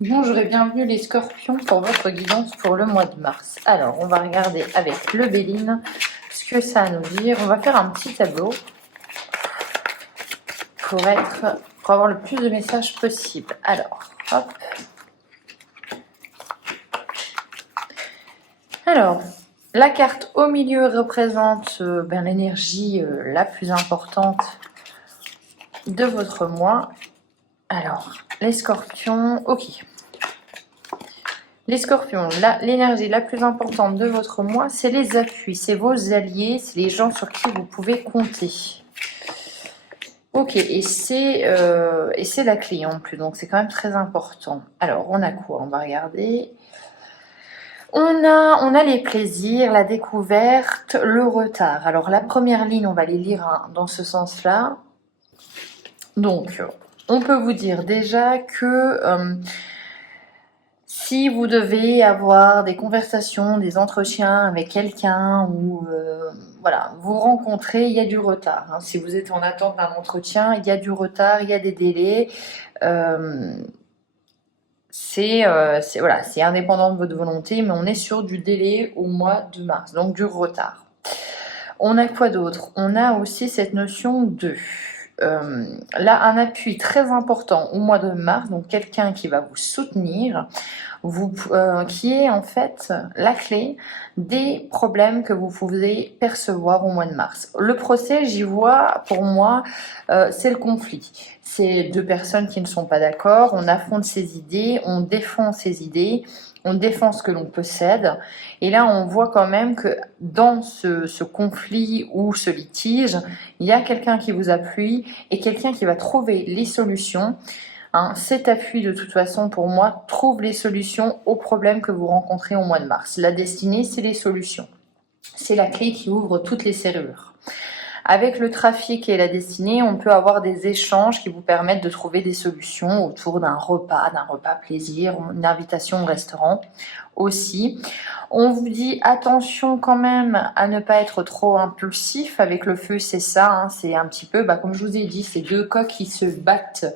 Bonjour et bienvenue les scorpions pour votre guidance pour le mois de mars. Alors, on va regarder avec le Béline ce que ça a à nous dire. On va faire un petit tableau pour avoir le plus de messages possible. Alors, hop. Alors, la carte au milieu représente l'énergie la plus importante de votre mois. Alors, les scorpions, ok. Les scorpions, l'énergie la plus importante de votre mois, c'est les appuis, c'est vos alliés, c'est les gens sur qui vous pouvez compter. Ok, et c'est la clé en plus, donc c'est quand même très important. Alors, on a quoi? On va regarder. On a les plaisirs, la découverte, le retard. Alors, la première ligne, on va les lire dans ce sens-là. Donc, on peut vous dire déjà que si vous devez avoir des conversations, des entretiens avec quelqu'un ou voilà, vous rencontrez, il y a du retard. Hein. Si vous êtes en attente d'un entretien, il y a du retard, il y a des délais. C'est indépendant de votre volonté, mais on est sur du délai au mois de mars, donc du retard. On a quoi d'autre? On a aussi cette notion de là un appui très important au mois de mars, donc quelqu'un qui va vous soutenir, qui est en fait la clé des problèmes que vous pouvez percevoir au mois de mars. Le procès, j'y vois, pour moi, c'est le conflit. C'est deux personnes qui ne sont pas d'accord, on affronte ses idées, on défend ses idées, on défend ce que l'on possède. Et là, on voit quand même que dans ce conflit ou ce litige, il y a quelqu'un qui vous appuie et quelqu'un qui va trouver les solutions. Hein, cet appui, de toute façon, pour moi, trouve les solutions aux problèmes que vous rencontrez au mois de mars. La destinée, c'est les solutions. C'est la clé qui ouvre toutes les serrures. Avec le trafic et la destinée, on peut avoir des échanges qui vous permettent de trouver des solutions autour d'un repas plaisir, une invitation au restaurant aussi. On vous dit attention quand même à ne pas être trop impulsif. Avec le feu, c'est ça, hein, c'est un petit peu, comme je vous ai dit, c'est deux coqs qui se battent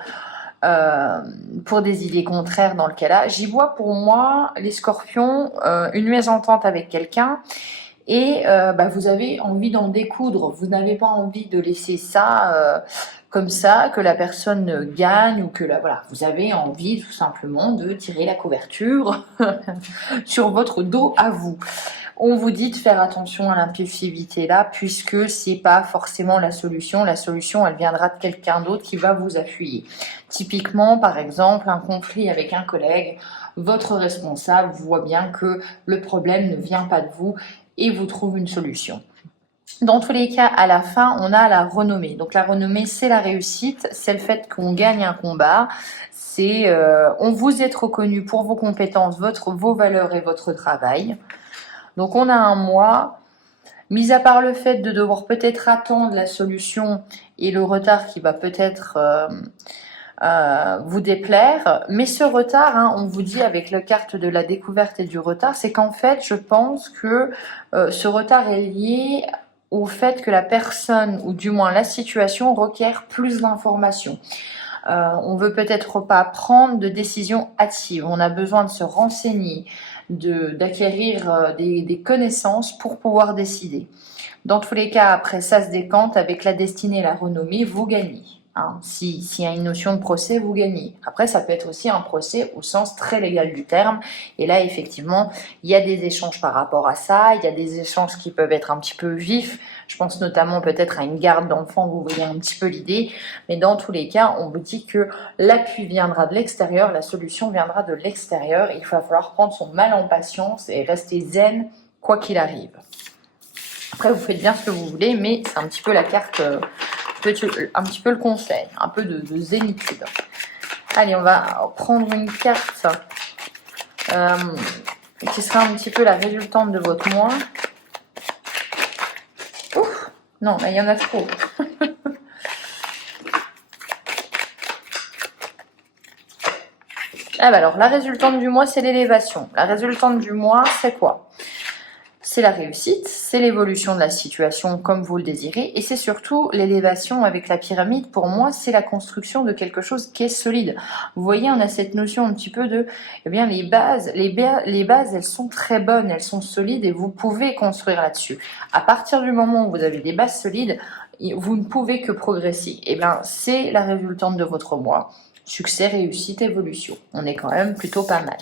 pour des idées contraires dans le cas-là. J'y vois pour moi, les scorpions, une mésentente avec quelqu'un et vous avez envie d'en découdre. Vous n'avez pas envie de laisser ça comme ça, que la personne gagne ou que vous avez envie tout simplement de tirer la couverture sur votre dos à vous. On vous dit de faire attention à l'impulsivité là, puisque c'est pas forcément la solution. La solution, elle viendra de quelqu'un d'autre qui va vous appuyer. Typiquement, par exemple, un conflit avec un collègue, votre responsable voit bien que le problème ne vient pas de vous et vous trouve une solution. Dans tous les cas, à la fin, on a la renommée. Donc la renommée, c'est la réussite, c'est le fait qu'on gagne un combat. C'est on vous est reconnu pour vos compétences, vos valeurs et votre travail. Donc on a un mois, mis à part le fait de devoir peut-être attendre la solution et le retard qui va peut-être vous déplaire, mais ce retard, hein, on vous dit avec la carte de la découverte et du retard, c'est qu'en fait, je pense que ce retard est lié au fait que la personne, ou du moins la situation, requiert plus d'informations. On veut peut-être pas prendre de décision hâtive, on a besoin de se renseigner, d'acquérir des connaissances pour pouvoir décider. Dans tous les cas, après ça se décante avec la destinée et la renommée, vous gagnez. Hein. S'il y a une notion de procès, vous gagnez. Après, ça peut être aussi un procès au sens très légal du terme. Et là, effectivement, il y a des échanges par rapport à ça. Il y a des échanges qui peuvent être un petit peu vifs. Je pense notamment peut-être à une garde d'enfants, vous voyez un petit peu l'idée. Mais dans tous les cas, on vous dit que l'appui viendra de l'extérieur, la solution viendra de l'extérieur. Il va falloir prendre son mal en patience et rester zen, quoi qu'il arrive. Après, vous faites bien ce que vous voulez, mais c'est un petit peu la carte... un petit peu le conseil, un peu de zénitude. Allez, on va prendre une carte qui sera un petit peu la résultante de votre mois. Ouf, non, là il y en a trop. Alors, la résultante du mois, c'est l'élévation. La résultante du mois, c'est quoi? c'est la réussite, c'est l'évolution de la situation comme vous le désirez, et c'est surtout l'élévation avec la pyramide. Pour moi, c'est la construction de quelque chose qui est solide. Vous voyez, on a cette notion un petit peu de, eh bien, les bases, elles sont très bonnes, elles sont solides, et vous pouvez construire là-dessus. À partir du moment où vous avez des bases solides, vous ne pouvez que progresser. Eh bien, c'est la résultante de votre mois. Succès, réussite, évolution. On est quand même plutôt pas mal.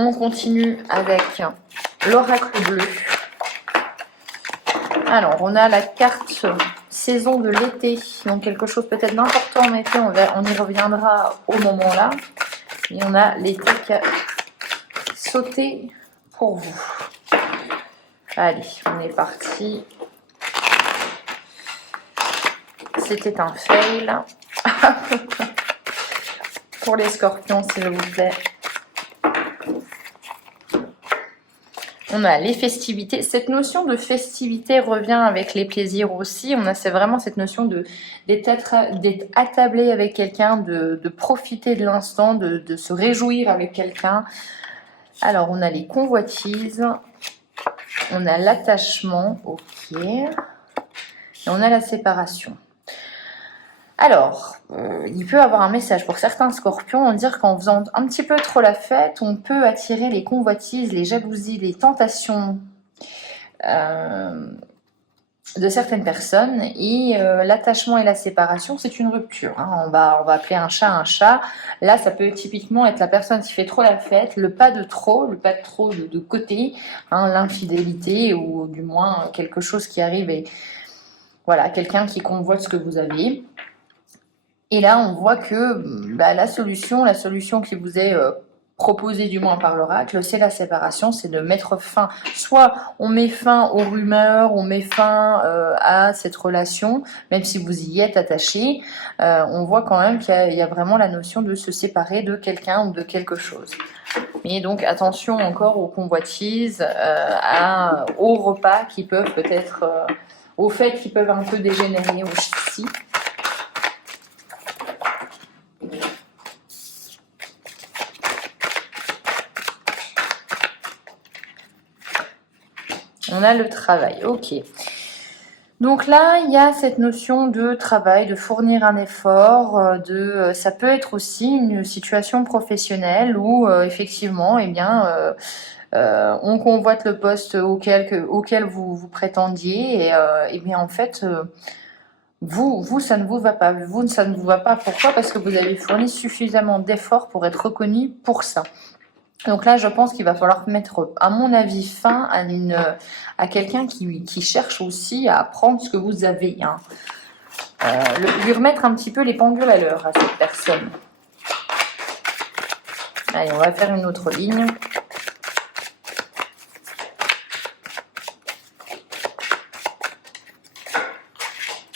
On continue avec l'oracle bleu. Alors, on a la carte saison de l'été, donc quelque chose peut-être d'important en été, on y reviendra au moment là. Et on a l'été qui a sauté pour vous. Allez, on est parti. C'était un fail. Pour les scorpions, s'il vous plaît. On a les festivités. Cette notion de festivité revient avec les plaisirs aussi. C'est vraiment cette notion d'être attablé avec quelqu'un, de profiter de l'instant, de se réjouir avec quelqu'un. Alors, on a les convoitises. On a l'attachement. Ok. Et on a la séparation. Alors, il peut avoir un message pour certains scorpions, en dire qu'en faisant un petit peu trop la fête, on peut attirer les convoitises, les jalousies, les tentations de certaines personnes. Et l'attachement et la séparation, c'est une rupture. Hein. On va appeler un chat un chat. Là, ça peut typiquement être la personne qui fait trop la fête, le pas de trop de côté, hein, l'infidélité, ou du moins quelque chose qui arrive et voilà, quelqu'un qui convoite ce que vous avez. Et là, on voit que la solution qui vous est proposée du moins par l'oracle, c'est la séparation, c'est de mettre fin. Soit on met fin aux rumeurs, on met fin à cette relation, même si vous y êtes attaché, on voit quand même qu'il y a vraiment la notion de se séparer de quelqu'un ou de quelque chose. Et donc attention encore aux convoitises, aux repas qui peuvent peut-être, aux fêtes qui peuvent un peu dégénérer aussi. On a le travail, ok. Donc là, il y a cette notion de travail, de fournir un effort, ça peut être aussi une situation professionnelle où effectivement, eh bien, on convoite le poste auquel vous prétendiez, et bien en fait, vous, ça ne vous va pas. Ça ne vous va pas. Pourquoi? Parce que vous avez fourni suffisamment d'efforts pour être reconnu pour ça. Donc là, je pense qu'il va falloir mettre, à mon avis, fin à quelqu'un qui cherche aussi à apprendre ce que vous avez. Hein. Lui remettre un petit peu les pendules à l'heure à cette personne. Allez, on va faire une autre ligne.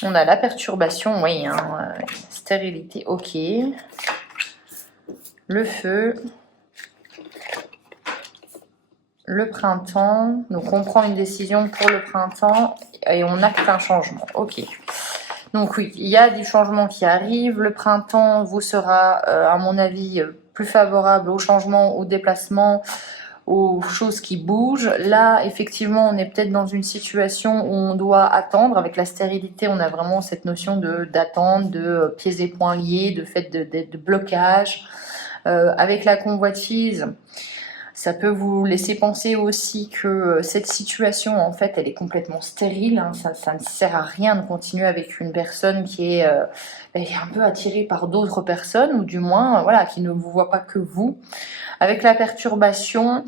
On a la perturbation, oui, hein, stérilité, ok. Le feu. Le printemps, donc on prend une décision pour le printemps et on acte un changement. Ok. Donc oui, il y a des changements qui arrivent. Le printemps vous sera, à mon avis, plus favorable aux changements, aux déplacements, aux choses qui bougent. Là, effectivement, on est peut-être dans une situation où on doit attendre. Avec la stérilité, on a vraiment cette notion d'attente, de pieds et poings liés, de fait de blocage. Avec la convoitise, ça peut vous laisser penser aussi que cette situation, en fait, elle est complètement stérile. Hein. Ça ne sert à rien de continuer avec une personne qui est un peu attirée par d'autres personnes, ou du moins, voilà, qui ne vous voit pas que vous. Avec la perturbation,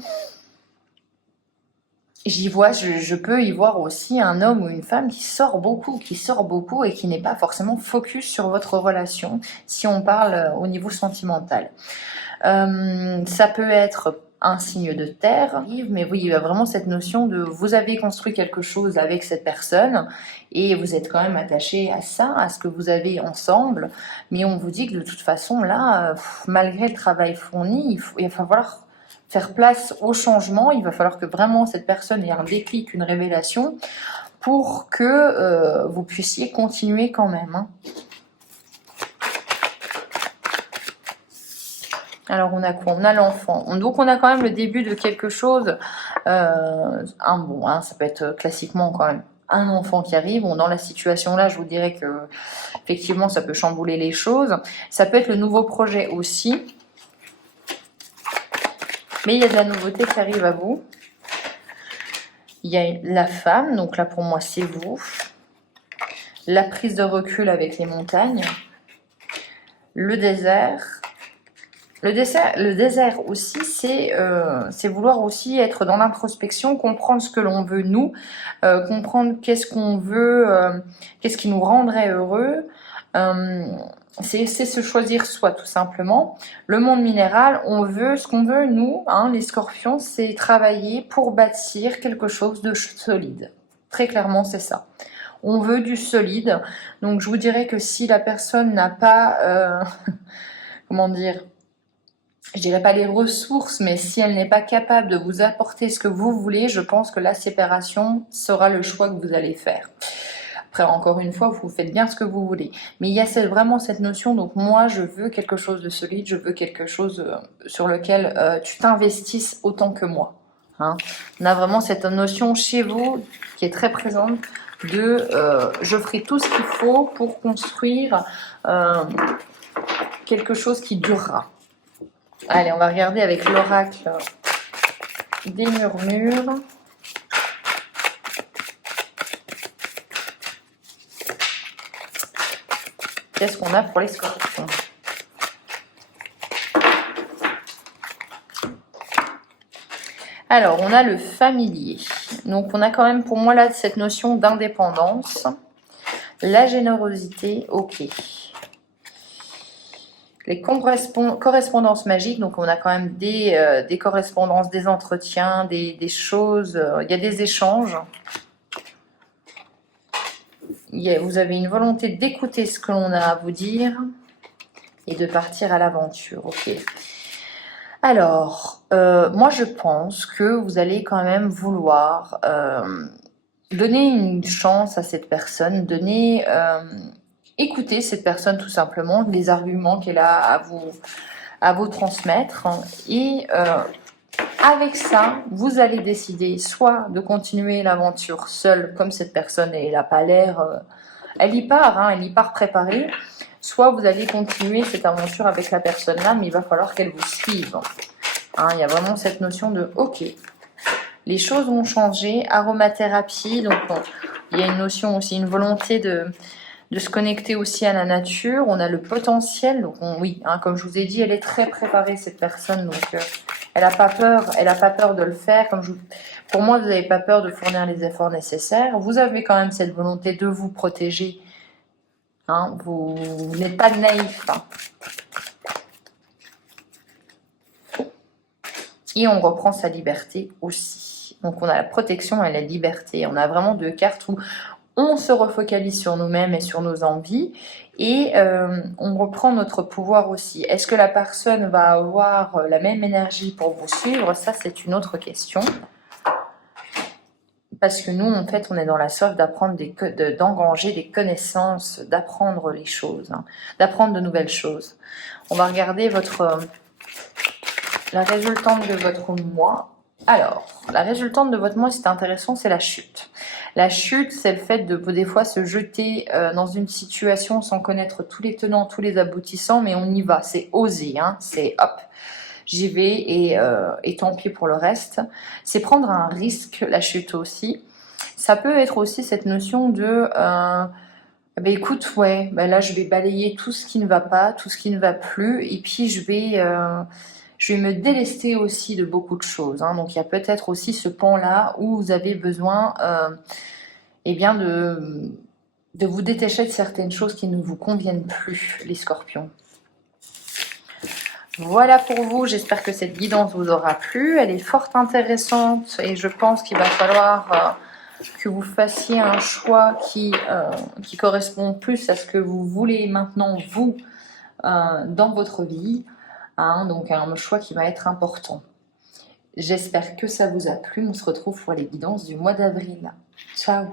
je peux y voir aussi un homme ou une femme qui sort beaucoup et qui n'est pas forcément focus sur votre relation, si on parle au niveau sentimental. Ça peut être un signe de terre, mais oui, il y a vraiment cette notion de vous avez construit quelque chose avec cette personne et vous êtes quand même attaché à ça, à ce que vous avez ensemble, mais on vous dit que de toute façon là, malgré le travail fourni, il va falloir faire place au changement, il va falloir que vraiment cette personne ait un déclic, une révélation pour que vous puissiez continuer quand même. Hein. Alors, on a quoi? On a l'enfant. Donc, on a quand même le début de quelque chose. Ça peut être classiquement quand même un enfant qui arrive. Bon, dans la situation là, je vous dirais que effectivement, ça peut chambouler les choses. Ça peut être le nouveau projet aussi. Mais il y a de la nouveauté qui arrive à vous. Il y a la femme. Donc là, pour moi, c'est vous. La prise de recul avec les montagnes. Le désert. Le désert aussi, c'est vouloir aussi être dans l'introspection, comprendre ce que l'on veut nous, comprendre qu'est-ce qu'on veut, qu'est-ce qui nous rendrait heureux. C'est se choisir soi, tout simplement. Le monde minéral, on veut ce qu'on veut, nous, hein, les scorpions, c'est travailler pour bâtir quelque chose de solide. Très clairement, c'est ça. On veut du solide. Donc, je vous dirais que si la personne n'a pas... comment dire, je dirais pas les ressources, mais si elle n'est pas capable de vous apporter ce que vous voulez, je pense que la séparation sera le choix que vous allez faire. Après, encore une fois, vous faites bien ce que vous voulez. Mais il y a vraiment cette notion, donc moi, je veux quelque chose de solide, je veux quelque chose sur lequel tu t'investisses autant que moi. Hein. On a vraiment cette notion chez vous qui est très présente de je ferai tout ce qu'il faut pour construire quelque chose qui durera. Allez, on va regarder avec l'oracle des murmures. Qu'est-ce qu'on a pour les scorpions? Alors, on a le familier. Donc, on a quand même pour moi là cette notion d'indépendance. La générosité, ok. Les correspondances magiques, donc on a quand même des correspondances, des entretiens, des choses, il y a des échanges. Vous avez une volonté d'écouter ce que l'on a à vous dire et de partir à l'aventure, ok. Alors, moi je pense que vous allez quand même vouloir donner une chance à cette personne, écoutez cette personne tout simplement, les arguments qu'elle a à vous transmettre. Et avec ça, vous allez décider soit de continuer l'aventure seule, comme cette personne, elle n'a pas l'air... elle y part, elle y part préparée. Soit vous allez continuer cette aventure avec la personne là, mais il va falloir qu'elle vous suive. Il y a vraiment cette notion de « ok ». Les choses vont changer, aromathérapie, donc il y a une notion aussi, une volonté de se connecter aussi à la nature. On a le potentiel, donc oui, comme je vous ai dit, elle est très préparée cette personne, donc elle n'a pas peur de le faire. Pour moi, vous n'avez pas peur de fournir les efforts nécessaires. Vous avez quand même cette volonté de vous protéger. Vous n'êtes pas naïf. Et on reprend sa liberté aussi. Donc on a la protection et la liberté. On a vraiment deux cartes où on se refocalise sur nous-mêmes et sur nos envies. Et on reprend notre pouvoir aussi. Est-ce que la personne va avoir la même énergie pour vous suivre? Ça, c'est une autre question. Parce que nous, en fait, on est dans la soif d'apprendre, d'engranger des connaissances, d'apprendre les choses, d'apprendre de nouvelles choses. On va regarder la résultante de votre mois. Alors, la résultante de votre mois, c'est intéressant, c'est la chute. La chute, c'est le fait de des fois se jeter dans une situation sans connaître tous les tenants, tous les aboutissants, mais on y va, c'est oser, c'est hop, j'y vais et tant pis pour le reste. C'est prendre un risque, la chute aussi. Ça peut être aussi cette notion de écoute, là je vais balayer tout ce qui ne va pas, tout ce qui ne va plus, et puis je vais me délester aussi de beaucoup de choses. Donc il y a peut-être aussi ce pan-là où vous avez besoin de vous détacher de certaines choses qui ne vous conviennent plus, les scorpions. Voilà pour vous, j'espère que cette guidance vous aura plu. Elle est fort intéressante et je pense qu'il va falloir que vous fassiez un choix qui correspond plus à ce que vous voulez maintenant, vous, dans votre vie. Donc un choix qui va être important. J'espère que ça vous a plu. On se retrouve pour les guidances du mois d'avril. Ciao!